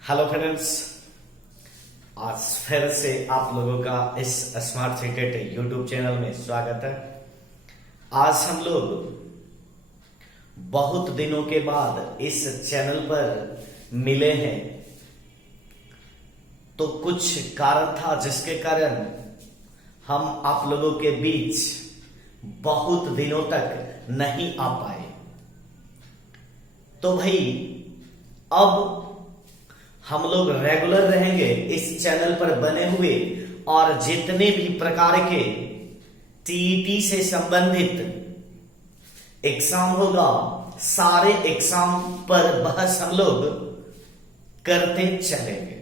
Hello friends, आज फिर से आप लोगों का इस स्मार्ट सिटी यूट्यूब चैनल में स्वागत है। आज हम लोग बहुत दिनों के बाद इस चैनल पर मिले हैं, तो कुछ कारण था जिसके कारण हम आप लोगों के बीच बहुत दिनों तक नहीं आ पाए। तो भाई अब हम लोग रेगुलर रहेंगे इस चैनल पर बने हुए, और जितने भी प्रकार के टीईटी से संबंधित एग्जाम होगा, सारे एग्जाम पर बहस हम लोग करते चलेंगे।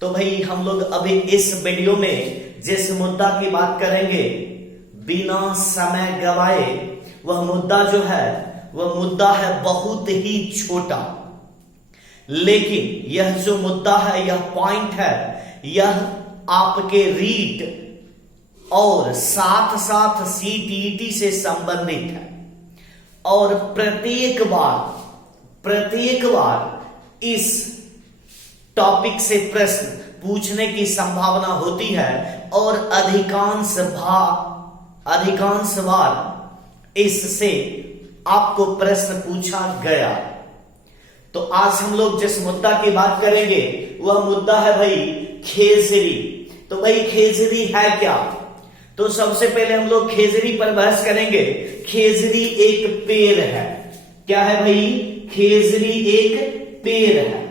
तो भाई हम लोग अभी इस वीडियो में जिस मुद्दा की बात करेंगे, बिना समय गवाए, वह मुद्दा जो है वह मुद्दा है बहुत ही छोटा, लेकिन यह जो मुद्दा है, यह पॉइंट है, यह आपके रीट और साथ साथ सीटीईटी से संबंधित है। और प्रत्येक बार इस टॉपिक से प्रश्न पूछने की संभावना होती है, और अधिकांश बार इससे आपको प्रश्न पूछा गया। तो आज हम लोग जिस मुद्दा की बात करेंगे वह मुद्दा है भाई खेजड़ी। तो भाई खेजड़ी है क्या? तो सबसे पहले हम लोग खेजड़ी पर बहस करेंगे। खेजड़ी एक पेड़ है। क्या है भाई? खेजड़ी एक पेड़ है।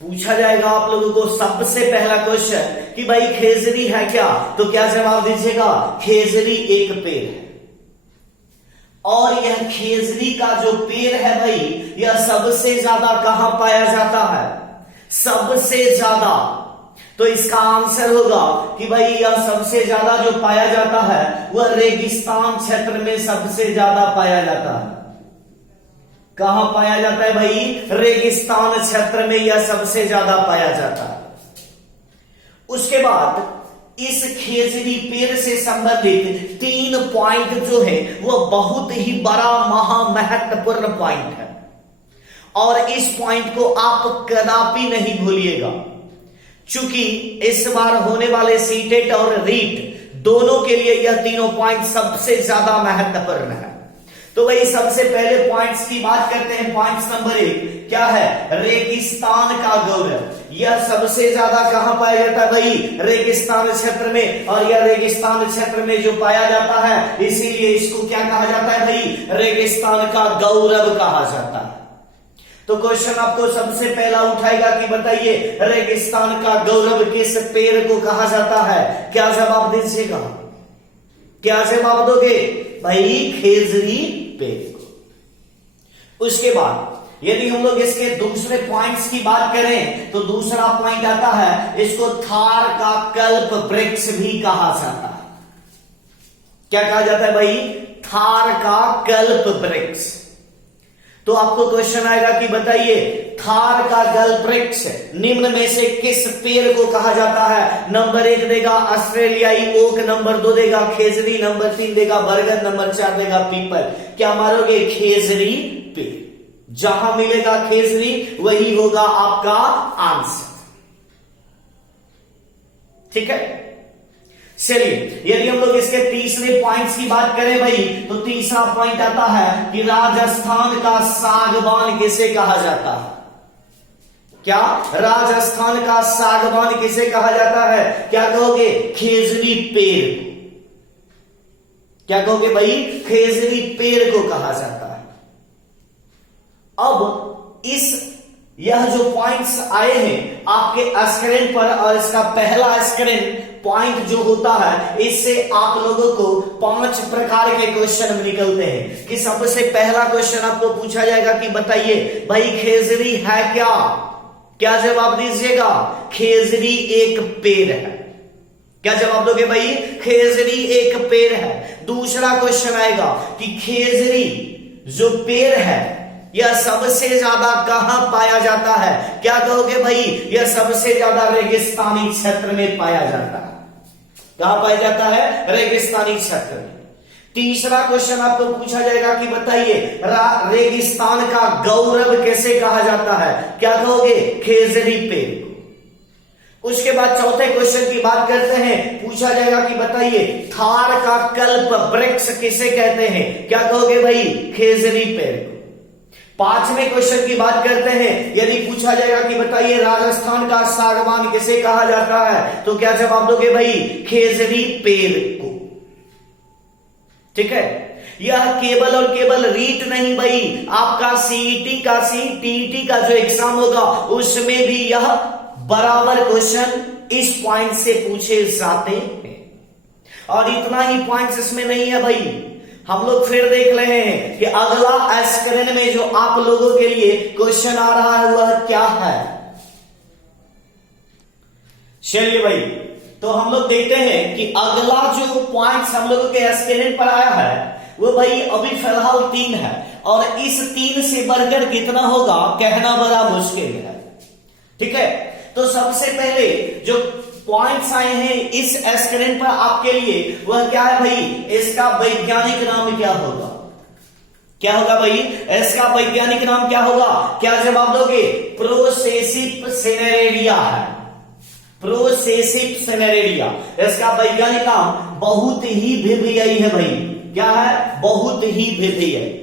पूछा जाएगा आप लोगों को सबसे पहला क्वेश्चन कि भाई खेजड़ी है क्या? तो क्या जवाब दीजिएगा? खेजड़ी एक पेड़ है। और यह खेजड़ी का जो पेड़ है भाई, यह सबसे ज्यादा कहां पाया जाता है? सबसे ज्यादा। तो इसका आंसर होगा कि भाई यह सबसे ज्यादा जो पाया जाता है वह रेगिस्तान क्षेत्र में सबसे ज्यादा पाया जाता है। कहां पाया जाता है भाई? रेगिस्तान क्षेत्र में यह सबसे ज्यादा पाया जाता है। उसके बाद इस खेजड़ी पेड़ से संबंधित 3 पॉइंट जो है वह बहुत ही बड़ा महत्वपूर्ण पॉइंट है, और इस पॉइंट को आप कदापि नहीं भूलिएगा, क्योंकि इस बार होने वाले सीटेट और रीट दोनों के लिए यह तीनों पॉइंट सबसे ज्यादा महत्वपूर्ण है। तो भाई सबसे पहले पॉइंट्स की बात करते हैं। पॉइंट्स नंबर 1 क्या है? रेगिस्तान का गौरव। यह सबसे ज्यादा कहां पाया जाता है भाई? रेगिस्तान क्षेत्र में। और यह रेगिस्तान क्षेत्र में जो पाया जाता है, इसीलिए इसको क्या कहा जाता है भाई? रेगिस्तान का गौरव कहा जाता है। तो क्वेश्चन आपको सबसे पहला उठाएगा कि बताइए रेगिस्तान का गौरव किस पेड़ को कहा जाता है? क्या जवाब दीजिएगा? क्या जवाब दोगे भाई? खेजड़ी पेड़ को। उसके बाद यदि हम लोग इसके दूसरे पॉइंट्स की बात करें, तो दूसरा पॉइंट आता है, इसको थार का कल्प वृक्ष भी कहा जाता है। क्या कहा जाता है भाई? थार का कल्प वृक्ष। तो आपको क्वेश्चन आएगा कि बताइए थार का कल्प वृक्ष निम्न में से किस पेड़ को कहा जाता है? नंबर 1 देगा ऑस्ट्रेलियाई ओक, नंबर 2 देगा खेजड़ी, नंबर 3 देगा बरगद, नंबर 4 देगा पीपल। क्या मारोगे? खेजड़ी पेड़। जहां मिलेगा खेजड़ी वही होगा आपका आंसर। ठीक है, चलिए यदि हम लोग इसके तीसरे पॉइंट्स की बात करें भाई, तो तीसरा पॉइंट आता है कि राजस्थान का सागवान किसे कहा जाता है? क्या? राजस्थान का सागवान किसे कहा जाता है? क्या कहोगे? खेजड़ी पेड़। क्या कहोगे भाई? खेजड़ी पेड़ को कहा जाता है। अब यह जो पॉइंट्स आए हैं आपके स्क्रीन पर, और इसका पहला स्क्रीन पॉइंट जो होता है, इससे आप लोगों को 5 प्रकार के क्वेश्चन निकलते हैं। कि सबसे पहला क्वेश्चन आपको पूछा जाएगा कि बताइए भाई खेजड़ी है क्या? क्या जवाब दीजिएगा? खेजड़ी एक पेड़ है। क्या जवाब दोगे भाई? खेजड़ी एक पेड़ है। दूसरा क्वेश्चन आएगा कि खेजड़ी जो पेड़ है यह सबसे ज्यादा कहां पाया जाता है? क्या कहोगे भाई? यह सबसे ज्यादा रेगिस्तानी क्षेत्र में पाया जाता है। कहां पाया जाता है? रेगिस्तानी क्षेत्र में। तीसरा क्वेश्चन आपको पूछा जाएगा कि बताइए रेगिस्तान का गौरव कैसे कहा जाता है, क्या कहोगे, खेजरी पेड़। उसके बाद चौथे क्वेश्चन की बात करते हैं, पूछा जाएगा कि बताइए थार का कल्प वृक्ष किसे कहते हैं, क्या कहोगे भाई, खेजरी पेड़। पांचवें क्वेश्चन की बात करते हैं, यदि पूछा जाएगा कि बताइए राजस्थान का सागवान किसे कहा जाता है, तो क्या जवाब दोगे भाई, खेजरी पेड़ को। ठीक है, यह केवल और केवल रीट नहीं भाई, आपका सीईटी का टीईटी का जो एग्जाम होगा उसमें भी यह बराबर क्वेश्चन इस पॉइंट से पूछे जाते हैं। और इतना ही पॉइंट्स इसमें नहीं है भाई, हम लोग फिर देख रहे हैं कि अगला एस्पिरेंट में जो आप लोगों के लिए क्वेश्चन आ रहा है वह क्या है। चलिए भाई, तो हम लोग देखते हैं कि अगला जो पॉइंट्स हम लोगों के एस्पिरेंट पर आया है वो भाई अभी फिलहाल 3 है, और इस 3 से बढ़कर कितना होगा कहना बड़ा मुश्किल है। ठीक है, तो सबसे पहले जो पॉइंट्स आए हैं इस एस्पिरेंट पर आपके लिए वह क्या है भाई, इसका वैज्ञानिक नाम क्या होगा, क्या होगा भाई, इसका वैज्ञानिक नाम क्या होगा, क्या जवाब दोगे, प्रोसेसिव सिनेरेरिया है, प्रोसेसिव सिनेरेरिया। इसका वैज्ञानिक नाम बहुत ही भिभियाई है भाई, क्या है, बहुत ही भिभियाई।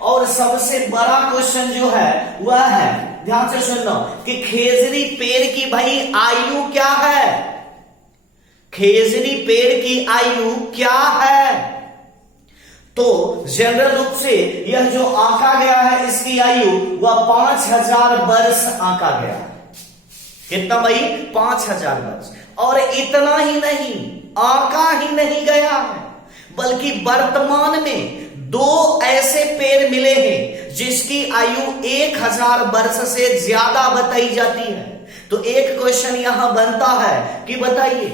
और सबसे बड़ा क्वेश्चन जो है वह है, ध्यान से सुनना, कि खेजरी पेड़ की भाई आयु क्या है, खेजरी पेड़ की आयु क्या है। तो जनरल रूप से यह जो आंका गया है इसकी आयु वह 5000 वर्ष आंका गया है। कितना भाई, 5000 वर्ष। और इतना ही नहीं, आंका ही नहीं गया है, बल्कि वर्तमान में 2 ऐसे पेड़ मिले हैं जिसकी आयु 1000 वर्ष से ज्यादा बताई जाती है। तो एक क्वेश्चन यहां बनता है कि बताइए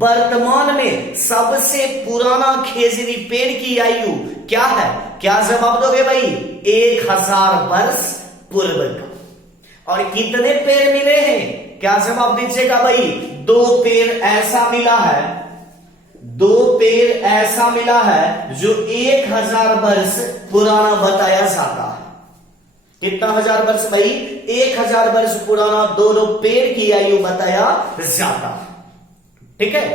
वर्तमान में सबसे पुराना खेजरी पेड़ की आयु क्या है, क्या जवाब दोगे भाई, 1000 वर्ष पूर्व का। और कितने पेड़ मिले हैं, क्या जवाब दीजिएगा भाई, 2 पेड़ ऐसा मिला है, 2 पेड़ ऐसा मिला है जो 1000 वर्ष पुराना बताया जाता है। कितना हजार वर्ष भाई, 1000 वर्ष पुराना 2 पेड़ की आयु बताया जाता है। ठीक है,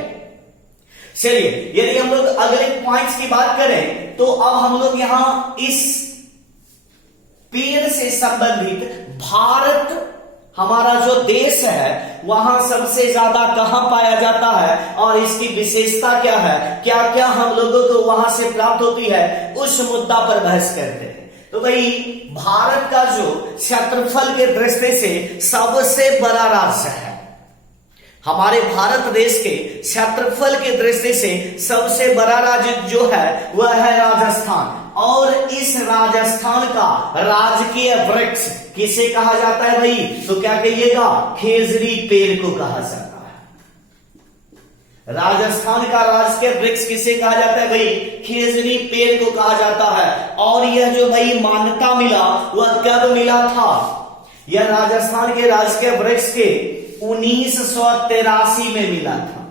चलिए यदि हम लोग अगले पॉइंट्स की बात करें तो अब हम लोग यहां इस पेड़ से संबंधित भारत, हमारा जो देश है वहां सबसे ज्यादा कहां पाया जाता है और इसकी विशेषता क्या है, क्या क्या हम लोगों को वहां से प्राप्त होती है, उस मुद्दा पर बहस करते हैं। तो भाई भारत का जो क्षेत्रफल के दृष्टि से सबसे बड़ा राज्य है, हमारे भारत देश के क्षेत्रफल के दृष्टि से सबसे बड़ा राज्य जो है वह है राजस्थान। और इस राजस्थान का राजकीय वृक्ष किसे कहा जाता है भाई, तो क्या कहिएगा, खेजरी पेड़ को कहा जाता है। राजस्थान का राजकीय वृक्ष किसे कहा जाता है भाई, खेजरी पेड़ को कहा जाता है। और यह जो भाई मान्यता मिला वह कब मिला था, यह राजस्थान के राजकीय वृक्ष के 1983 में मिला था।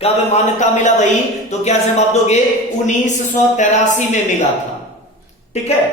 कब मान्यता मिला भाई, तो क्या जवाब दोगे, 1983 में मिला था। ठीक है,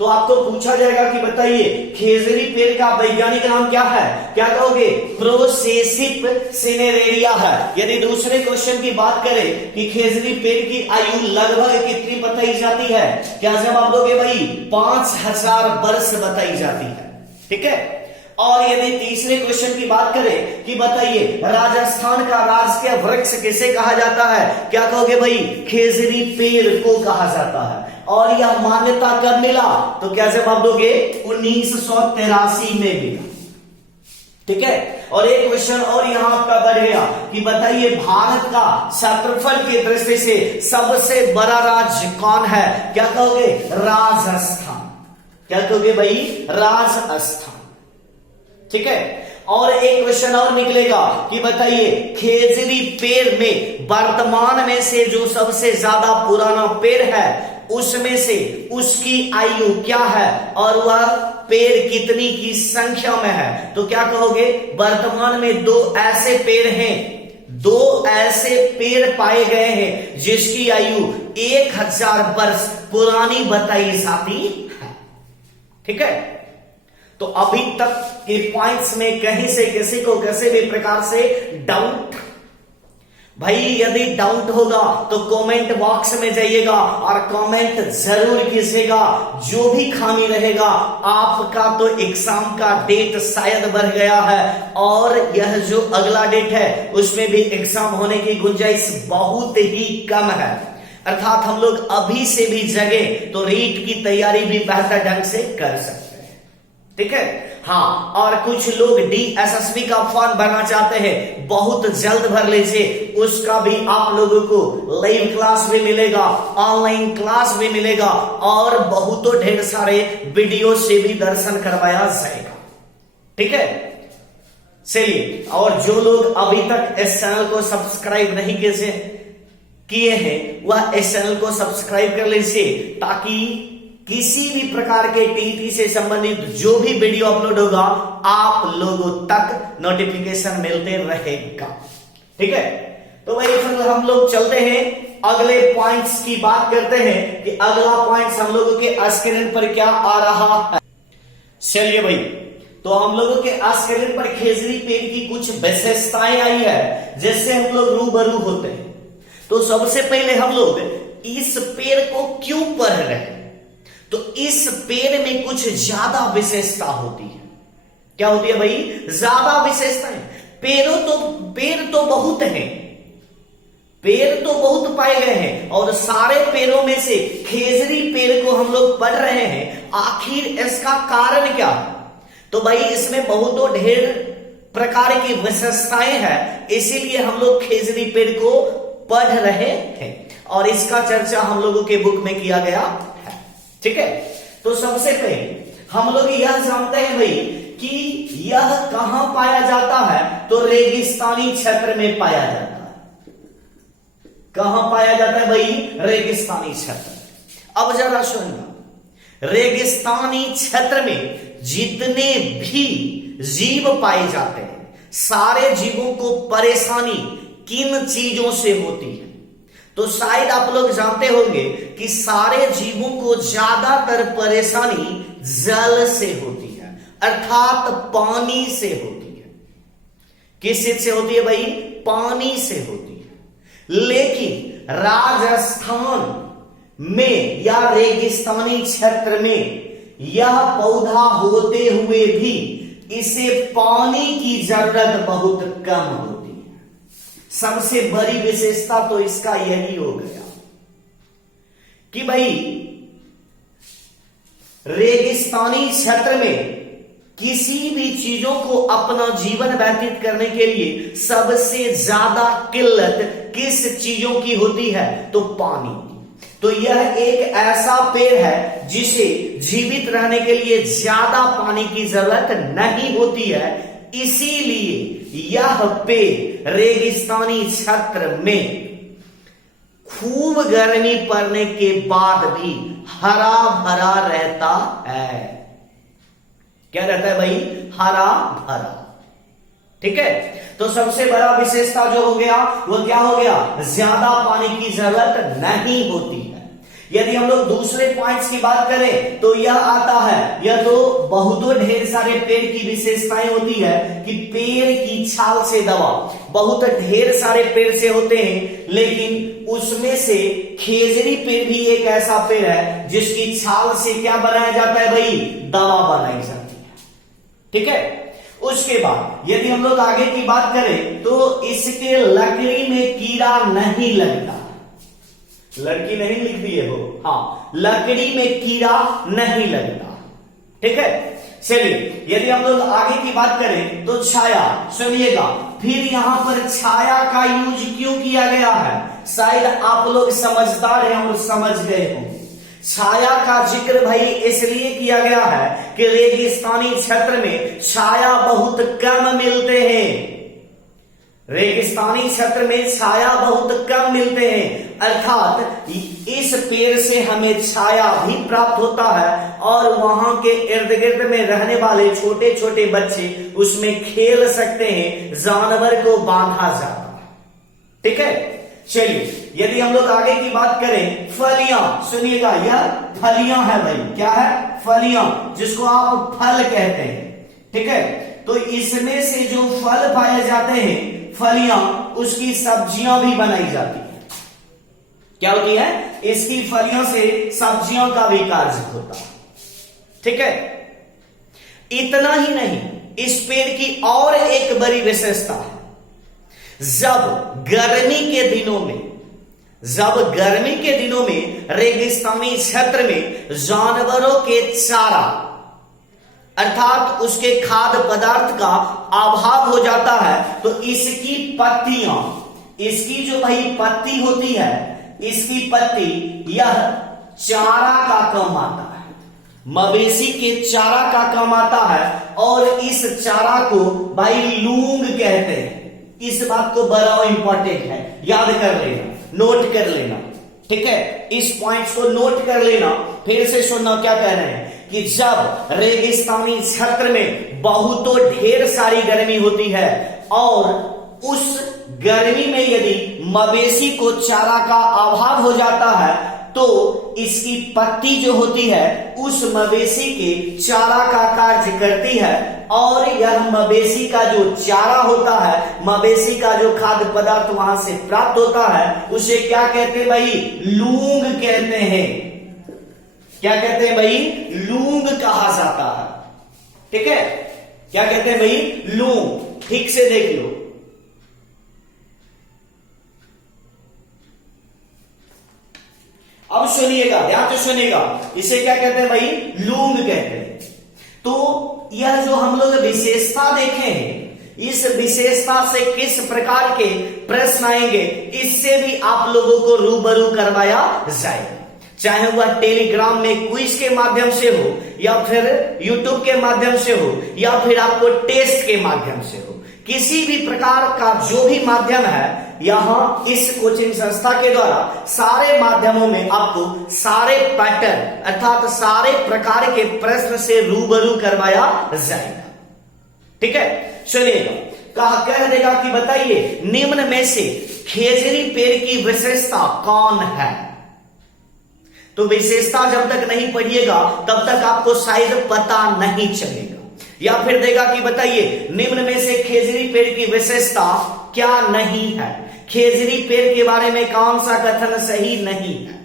तो आपको पूछा जाएगा कि बताइए खेजरी पेड़ का वैज्ञानिक नाम क्या है, क्या कहोगे, प्रोसेसिव सिनेरेरिया है। यदि दूसरे क्वेश्चन की बात करें कि खेजरी पेड़ की आयु लगभग कितनी बताई जाती है, क्या जवाब दोगे भाई, 5000 वर्ष बताई जाती है। ठीक है, और यदि तीसरे क्वेश्चन की बात करें कि बताइए राजस्थान का राजकीय वृक्ष किसे कहा जाता है, क्या कहोगे भाई, खेजरी पेड़ को कहा जाता है। और यह मान्यता कब मिला, तो क्या जवाब दोगे, 1983 में मिला। ठीक है, और एक क्वेश्चन और यहां आपका बढ़ गया कि बताइए भारत का क्षेत्रफल की दृष्टि से सबसे बड़ा राज्य कौन है, क्या कहोगे, राजस्थान। क्या कहोगे भाई, राजस्थान। ठीक है, और एक क्वेश्चन और निकलेगा कि बताइए खेजरी पेड़ में वर्तमान में से जो सबसे ज्यादा पुराना पेड़ है उसमें से उसकी आयु क्या है और वह पेड़ कितनी की संख्या में है, तो क्या कहोगे, वर्तमान में 2 ऐसे पेड़ हैं 2 ऐसे पेड़ पाए गए हैं जिसकी आयु 1000 वर्ष पुरानी बताई जाती है। ठीक है, तो अभी तक के पॉइंट्स में कहीं से किसी को किसी भी प्रकार से डाउट? भाई यदि डाउट होगा तो कमेंट बॉक्स में जाइएगा और कमेंट जरूर कीजिएगा। जो भी खामी रहेगा, आपका तो एग्जाम का डेट शायद बढ़ गया है और यह जो अगला डेट है उसमें भी एग्जाम होने की गुंजाइश बहुत ही कम है। अर्थात हम लोग अभी से भी जगे तो रीट की तैयारी भी बेहतर ढंग से कर सकते हैं। ठीक है, हाँ, और कुछ लोग DSSB का फॉर्म भरना चाहते हैं, बहुत जल्द भर लीजिए। उसका भी आप लोगों को लाइव क्लास भी मिलेगा, ऑनलाइन क्लास भी मिलेगा और बहुतों ढेर सारे वीडियो से भी दर्शन करवाया जाएगा। ठीक है, चलिए, और जो लोग अभी तक इस चैनल को सब्सक्राइब नहीं किए हैं वह इस चैनल को सब्सक्राइब कर लीजिए ताकि किसी भी प्रकार के टीटी से संबंधित जो भी वीडियो अपलोड होगा आप लोगों तक नोटिफिकेशन मिलते रहेगा। ठीक है, तो भाई फिर हम लोग चलते हैं अगले पॉइंट्स की बात करते हैं कि अगला पॉइंट्स हम लोगों के स्क्रीन पर क्या आ रहा है। चलिए भाई, तो हम लोगों के स्क्रीन पर खेजरी पेड़ की कुछ विशेषताएं आई है जिससे हम लोग रूबरू होते हैं। तो सबसे पहले हम लोग इस पेड़ को क्यों पढ़ रहे हैं, तो इस पेड़ में कुछ ज्यादा विशेषता होती है। क्या होती है भाई? ज्यादा विशेषताएं। पेड़ तो बहुत हैं, पेड़ तो बहुत पाए गए हैं और सारे पेड़ों में से खेजरी पेड़ को हम लोग पढ़ रहे हैं। आखिर इसका कारण क्या? तो भाई इसमें बहुतों ढेर प्रकार की विशेषताएं हैं, इसीलिए हम लोग खेजरी पेड़ को पढ़ रहे हैं और इसका चर्चा हम लोगों के बुक में किया गया है। ठीक है, तो सबसे पहले हम लोग यह जानते हैं भाई कि यह कहां पाया जाता है, तो रेगिस्तानी क्षेत्र में पाया जाता है। कहां पाया जाता है भाई? रेगिस्तानी क्षेत्र। अब जरा सुनिए, रेगिस्तानी क्षेत्र में जितने भी जीव पाए जाते हैं, सारे जीवों को परेशानी किन चीजों से होती है? तो शायद आप लोग जानते होंगे कि सारे जीवों को ज्यादातर परेशानी जल से होती है, अर्थात पानी से होती है। किस चीज से होती है भाई? पानी से होती है। लेकिन राजस्थान में या रेगिस्तानी क्षेत्र में यह पौधा होते हुए भी इसे पानी की जरूरत बहुत कम होती है। सबसे बड़ी विशेषता तो इसका यही हो गया कि भाई रेगिस्तानी क्षेत्र में किसी भी चीजों को अपना जीवन व्यतीत करने के लिए सबसे ज्यादा किल्लत किस चीजों की होती है? तो पानी। तो यह एक ऐसा पेड़ है जिसे जीवित रहने के लिए ज्यादा पानी की जरूरत नहीं होती है, इसीलिए यह पेड़ रेगिस्तानी क्षेत्र में खूब गर्मी पड़ने के बाद भी हरा भरा रहता है। क्या रहता है भाई? हरा भरा। ठीक है, तो सबसे बड़ा विशेषता जो हो गया वो क्या हो गया? ज्यादा पानी की जरूरत नहीं होती है। यदि हम लोग दूसरे पॉइंट्स की बात करें तो यह आता है, यह तो बहुतों ढेर सारे पेड़ की विशेषताएं होती है कि पेड़ की छाल से दवा बहुत ढेर सारे पेड़ से होते हैं, लेकिन उसमें से खेजरी पेड़ भी एक ऐसा पेड़ है जिसकी छाल से क्या बनाया जाता है भाई? दवा बनाई जाती है। ठीक है, उसके बाद यदि हम लोग आगे की बात करें तो इसके लकड़ी में कीड़ा नहीं लगता। लड़की नहीं लिख दिए हो, हाँ, लकड़ी में कीड़ा नहीं लगता। ठीक है, चलिए यदि हम लोग आगे की बात करें तो छाया, सुनिएगा, फिर यहां पर छाया का यूज क्यों किया गया है? शायद आप लोग समझदार हैं और समझ गए हो। छाया का जिक्र भाई इसलिए किया गया है कि रेगिस्तानी क्षेत्र में छाया बहुत कम मिलते हैं। रेगिस्तानी क्षेत्र में छाया बहुत कम मिलते हैं, अर्थात इस पेड़ से हमें छाया भी प्राप्त होता है और वहां के इर्द गिर्द में रहने वाले छोटे छोटे बच्चे उसमें खेल सकते हैं, जानवर को बांधा जाता है। ठीक है, चलिए यदि हम लोग आगे की बात करें, फलियां, सुनिएगा, यह फलियां है भाई, क्या है, फलियां, जिसको आप फल कहते हैं, ठीक है। तो इसमें से जो फल पाए जाते हैं, फलियां, उसकी सब्जियां भी बनाई जाती है। क्या होती है, इसकी फलियों से सब्जियों का भी कार्य होता है, ठीक है। इतना ही नहीं, इस पेड़ की और एक बड़ी विशेषता है, जब गर्मी के दिनों में रेगिस्तानी क्षेत्र में जानवरों के चारा अर्थात उसके खाद्य पदार्थ का अभाव हो जाता है, तो इसकी पत्तियां, इसकी जो भाई पत्ती होती है, इसकी पत्ती, यह चारा का काम आता है, मवेशी के चारा का काम आता है। और इस चारा को भाई लूंग कहते हैं। इस बात को बड़ा इंपॉर्टेंट है, याद कर लेना, नोट कर लेना, ठीक है, इस पॉइंट्स को नोट कर लेना। फिर से सुनना क्या कह रहे हैं कि जब रेगिस्तानी क्षेत्र में बहुतों ढेर सारी गर्मी होती है और उस गर्मी में यदि मवेशी को चारा का अभाव हो जाता है, तो इसकी पत्ती जो होती है उस मवेशी के चारा का कार्य करती है। और यह मवेशी का जो चारा होता है, मवेशी का जो खाद्य पदार्थ वहां से प्राप्त होता है, उसे क्या कहते हैं भाई, लूंग कहते हैं। क्या कहते हैं भाई, लूंग कहा जाता है, ठीक है। क्या कहते हैं भाई, लूंग, ठीक से देख लो। अब सुनिएगा, ध्यान से सुनिएगा, इसे क्या कहते हैं भाई, लूंग कहते हैं। तो यह जो हम लोग विशेषता देखे हैं, इस विशेषता से किस प्रकार के प्रश्न आएंगे, इससे भी आप लोगों को रूबरू करवाया जाएगा, चाहे वह टेलीग्राम में क्विज के माध्यम से हो, या फिर यूट्यूब के माध्यम से हो, या फिर आपको टेस्ट के माध्यम से हो। किसी भी प्रकार का जो भी माध्यम है, यहां इस कोचिंग संस्था के द्वारा सारे माध्यमों में आपको सारे पैटर्न अर्थात सारे प्रकार के प्रश्न से रूबरू करवाया जाएगा, ठीक है। सुनिएगा, कह देगा कि बताइए निम्न में से खेजड़ी पेड़ की विशेषता कौन है। तो विशेषता जब तक नहीं पढ़िएगा तब तक आपको शायद पता नहीं चलेगा। या फिर देगा कि बताइए निम्न में से खेजड़ी पेड़ की विशेषता क्या नहीं है, खेजड़ी पेड़ के बारे में कौन सा कथन सही नहीं है,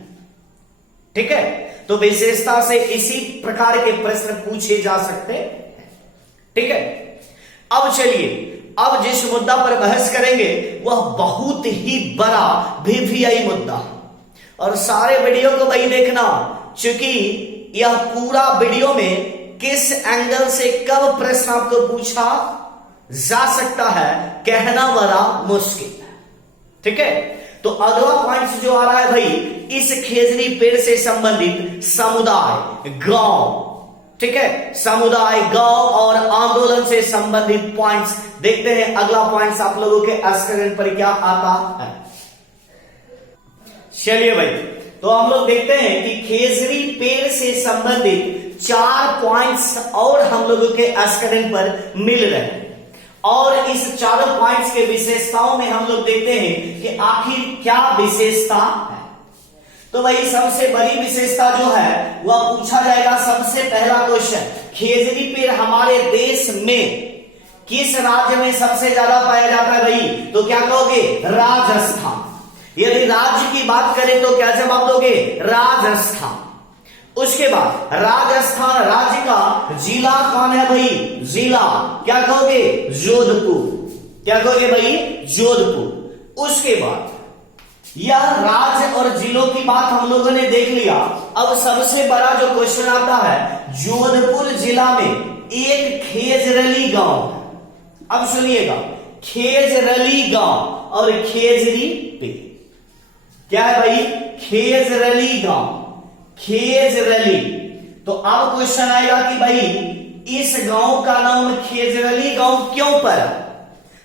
ठीक है। तो विशेषता से इसी प्रकार के प्रश्न पूछे जा सकते हैं, ठीक है। अब चलिए, अब जिस मुद्दा पर बहस करेंगे वह बहुत ही बड़ा VVI मुद्दा, और सारे वीडियो को भाई देखना, क्योंकि यह पूरा वीडियो में किस एंगल से कब प्रश्न आपको पूछा जा सकता है कहना बड़ा मुश्किल है, ठीक है। तो अगला पॉइंट जो आ रहा है भाई, इस खेजड़ी पेड़ से संबंधित समुदाय, गांव, ठीक है, समुदाय, गांव और आंदोलन से संबंधित पॉइंट्स देखते हैं। अगला पॉइंट्स आप लोगों के स्क्रीन पर क्या आता है, चलिए भाई। तो हम लोग देखते हैं कि खेजड़ी पेड़ से संबंधित 4 पॉइंट्स और हम लोगों के स्क्रीन पर मिल रहे हैं, और इस चारों पॉइंट्स के विशेषताओं में हम लोग देखते हैं कि आखिर क्या विशेषता है। तो भाई सबसे बड़ी विशेषता जो है वह पूछा जाएगा। सबसे पहला क्वेश्चन, खेजड़ी पेड़ हमारे देश में किस राज्य में सबसे ज्यादा पाया जाता है भाई? तो क्या कहोगे? राजस्थान। यदि राज्य की बात करें तो क्या जवाब दोगे? राजस्थान। उसके बाद राजस्थान राज्य का जिला कौन है भाई? जिला क्या कहोगे? जोधपुर। क्या कहोगे भाई? जोधपुर। उसके बाद यह राज्य और जिलों की बात हम लोगों ने देख लिया। अब सबसे बड़ा जो क्वेश्चन आता है, जोधपुर जिला में एक खेजरली गांव है। अब सुनिएगा, खेजरली गांव और खेजरी पे क्या है भाई? खेजरली गांव, खेजरली। तो अब क्वेश्चन आएगा कि भाई इस गांव का नाम खेजरली गांव क्यों पड़ा?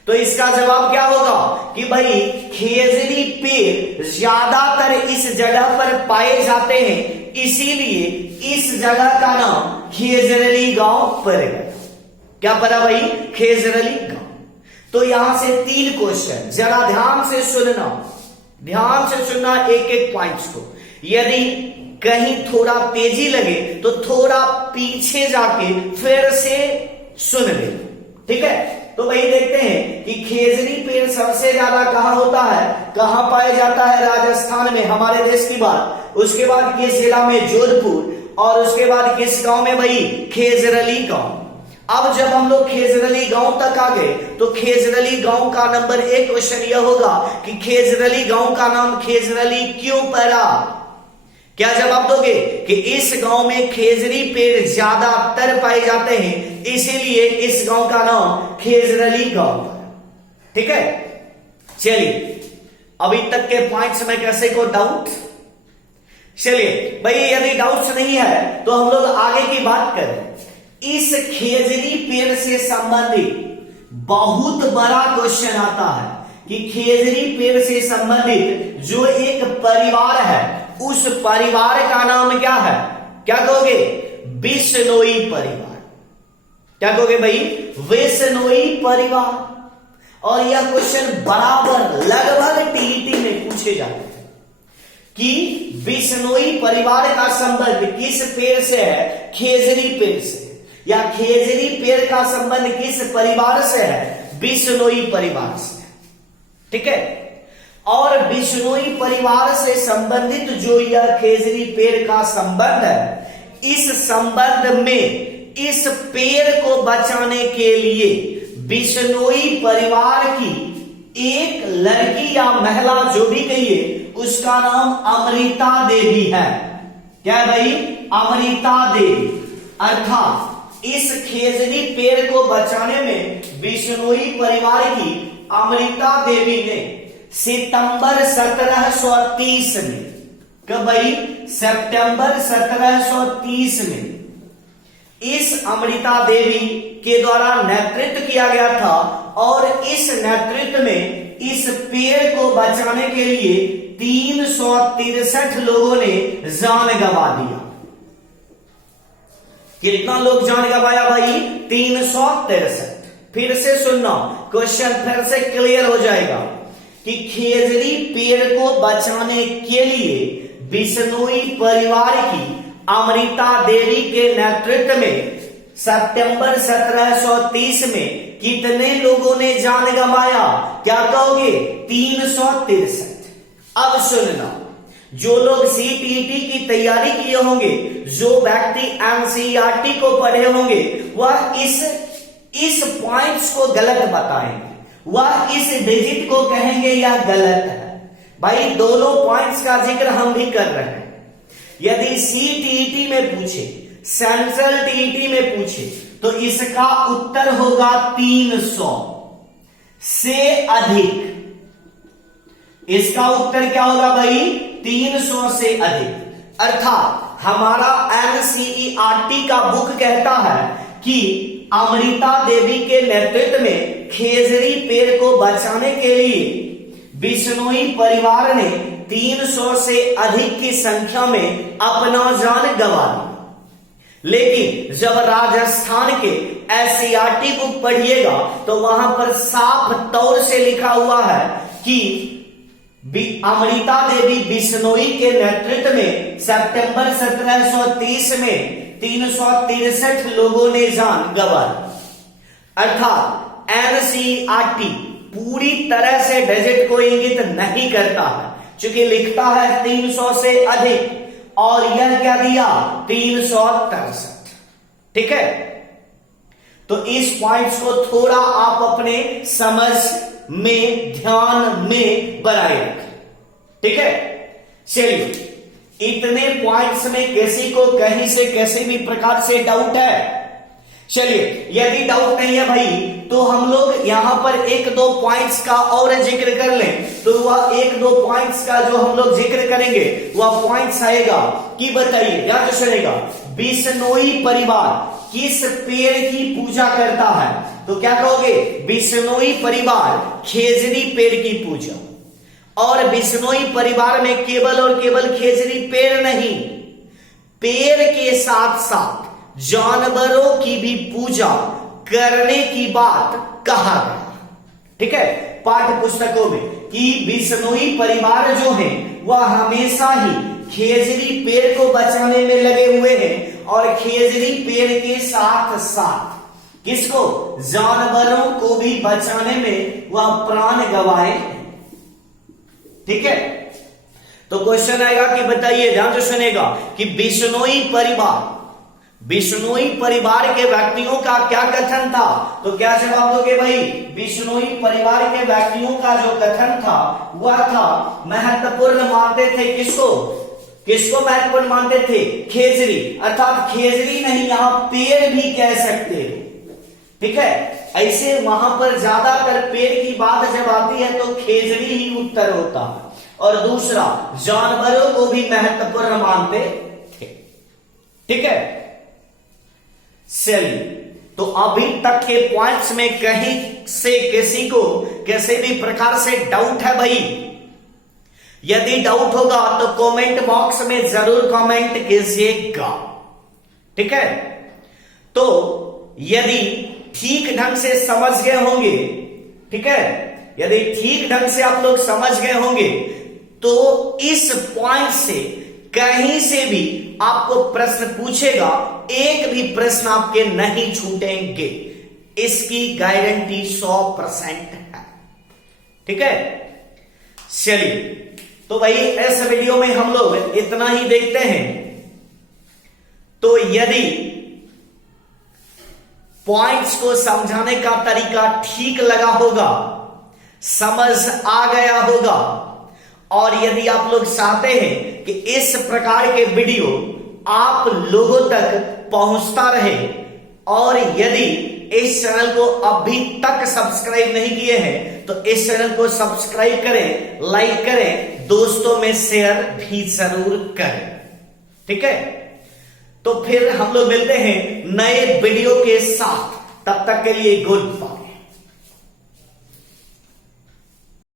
तो इसका जवाब क्या होगा कि भाई खेजरी पेड़ ज्यादातर इस जगह पर पाए जाते हैं, इसीलिए इस जगह का नाम खेजरली गांव पड़ गया। क्या पड़ा भाई? खेजरली गांव। तो यहां से 3 क्वेश्चन, जरा ध्यान से सुनना, ध्यान से सुनना एक एक पॉइंट्स को। यदि कहीं थोड़ा तेजी लगे तो थोड़ा पीछे जाके फिर से सुन ले, ठीक है। तो वही देखते हैं कि खेजरी पेड़ सबसे ज्यादा कहां होता है, कहां पाया जाता है, राजस्थान में, हमारे देश की बात। उसके बाद किस जिला में, जोधपुर, और उसके बाद किस गांव में भाई, खेजरली गांव। अब जब हम लोग खेजरली गांव तक आ गए तो खेजरली गांव का नंबर 1 क्वेश्चन यह होगा कि खेजरली गांव का नाम खेजरली क्यों पड़ा। क्या जवाब दोगे कि इस गांव में खेजरी पेड़ ज्यादातर पाए जाते हैं, इसीलिए इस गांव का नाम खेजरली गांव, ठीक है। चलिए अभी तक के पॉइंट्स में कैसे को डाउट, चलिए भाई यदि डाउट्स नहीं है तो हम लोग आगे की बात करें। इस खेजरी पेड़ से संबंधित बहुत बड़ा क्वेश्चन आता है कि खेजरी पेड़ से संबंधित जो एक परिवार है उस परिवार का नाम क्या है, क्या कहोगे, बिश्नोई परिवार। क्या कहोगे भाई, बिश्नोई परिवार। और यह क्वेश्चन बराबर लगभग टीईटी में पूछे जाते हैं कि बिश्नोई परिवार का संबंध किस पेड़ से है, खेजरी पेड़ से, या खेजरी पेड़ का संबंध किस परिवार से है, बिश्नोई परिवार से, ठीक है। और बिश्नोई परिवार से संबंधित जो यह खेजरी पेड़ का संबंध है, इस संबंध में इस पेड़ को बचाने के लिए बिश्नोई परिवार की एक लड़की या महिला जो भी कहिए उसका नाम अमृता देवी है। क्या है भाई, अमृता देवी। अर्थात इस खेजरी पेड़ को बचाने में बिश्नोई परिवार की अमृता देवी ने सितंबर 1730 में, कब भाई, सितंबर 1730 में इस अमृता देवी के द्वारा नेतृत्व किया गया था। और इस नेतृत्व में इस पेड़ को बचाने के लिए 363 लोगों ने जान गंवा दिया। कितना लोग जान गंवाया भाई, 363। फिर से सुनना, क्वेश्चन फिर से क्लियर हो जाएगा कि खेजरी पेड़ को बचाने के लिए बिश्नोई परिवार की अमृता देवी के नेतृत्व में सितंबर 1730 में कितने लोगों ने जान गंवाया, क्या कहोगे, 363। अब सुनना, जो लोग सीटीईटी की तैयारी किए होंगे, जो व्यक्ति एनसीईआरटी को पढ़े होंगे, वह इस पॉइंट्स को गलत बताएंगे, वह इस डिजिट को कहेंगे यह गलत है। भाई दोनों पॉइंट्स का जिक्र हम भी कर रहे हैं। यदि सीटीईटी में पूछे, सेंट्रल टीईटी में पूछे, तो इसका उत्तर होगा 300 से अधिक। इसका उत्तर क्या होगा भाई, 300 से अधिक। अर्थात हमारा एनसीईआरटी का बुक कहता है कि अमृता देवी के नेतृत्व में खेजरी पेड़ को बचाने के लिए बिश्नोई परिवार ने 300 से अधिक की संख्या में अपना जान गंवा दी। लेकिन जब राजस्थान के एससीईआरटी बुक पढ़िएगा तो वहां पर साफ तौर से लिखा हुआ है कि अमृता देवी बिश्नोई के नेतृत्व में सितंबर 1730 में 363 लोगों ने जान गंवा दी। अर्थात एनसीईआरटी पूरी तरह से डिजिट को इंगित नहीं करता है, चूंकि लिखता है 300 से अधिक, और यह क्या दिया, 363, ठीक है। तो इस पॉइंट्स को थोड़ा आप अपने समझ में, ध्यान में बनाए रखें, ठीक है। चलिए, इतने पॉइंट्स में किसी को कहीं से किसी भी प्रकार से डाउट है? चलिए, यदि डाउट नहीं है भाई तो हम लोग यहां पर 1-2 पॉइंट्स का और जिक्र कर लें। तो वह 1-2 पॉइंट्स का जो हम लोग जिक्र करेंगे वह पॉइंट्स आएगा कि बताइए, क्या क्वेश्चन आएगा, बिश्नोई परिवार किस पेड़ की पूजा करता है? तो क्या कहोगे, बिश्नोई परिवार खेजरी पेड़ की पूजा। और बिश्नोई परिवार में केवल और केवल खेजरी पेड़ नहीं, पेड़ के साथ साथ जानवरों की भी पूजा करने की बात कहा गया। ठीक है, पाठ्य पुस्तकों में कि बिश्नोई परिवार जो है वह हमेशा ही खेजड़ी पेड़ को बचाने में लगे हुए हैं और खेजड़ी पेड़ के साथ साथ किसको, जानवरों को भी बचाने में वह प्राण गंवाए। ठीक है, तो क्वेश्चन आएगा कि बताइए, ध्यान से सुनेगा, कि बिश्नोई परिवार के व्यक्तियों का क्या कथन था। तो क्या जवाब दोगे भाई, बिश्नोई परिवार के व्यक्तियों का जो कथन था वह था महत्वपूर्ण मानते थे किसको महत्वपूर्ण मानते थे, खेजड़ी, अर्थात खेजड़ी नहीं यहां पेड़ भी कह सकते हो। ठीक है, ऐसे वहां पर ज्यादातर पेड़ की बात जब आती है तो खेजड़ी ही उत्तर होता है। और दूसरा, जानवरों को भी महत्वपूर्ण मानते थे। ठीक है, चलिए, तो अभी तक के पॉइंट्स में कहीं से किसी को किसी भी प्रकार से डाउट है भाई? यदि डाउट होगा तो कमेंट बॉक्स में जरूर कमेंट कीजिएगा। ठीक है, तो यदि ठीक ढंग से समझ गए होंगे, ठीक है, यदि ठीक ढंग से आप लोग समझ गए होंगे तो इस पॉइंट से कहीं से भी आपको प्रश्न पूछेगा, एक भी प्रश्न आपके नहीं छूटेंगे, इसकी गारंटी 100% है। ठीक है, चलिए, तो भाई इस वीडियो में हम लोग इतना ही देखते हैं। तो यदि पॉइंट्स को समझाने का तरीका ठीक लगा होगा, समझ आ गया होगा, और यदि आप लोग चाहते हैं कि इस प्रकार के वीडियो आप लोगों तक पहुंचता रहे, और यदि इस चैनल को अभी तक सब्सक्राइब नहीं किए हैं तो इस चैनल को सब्सक्राइब करें, लाइक करें, दोस्तों में शेयर भी जरूर करें। ठीक है, तो फिर हम लोग मिलते हैं नए वीडियो के साथ, तब तक के लिए गुड बाय।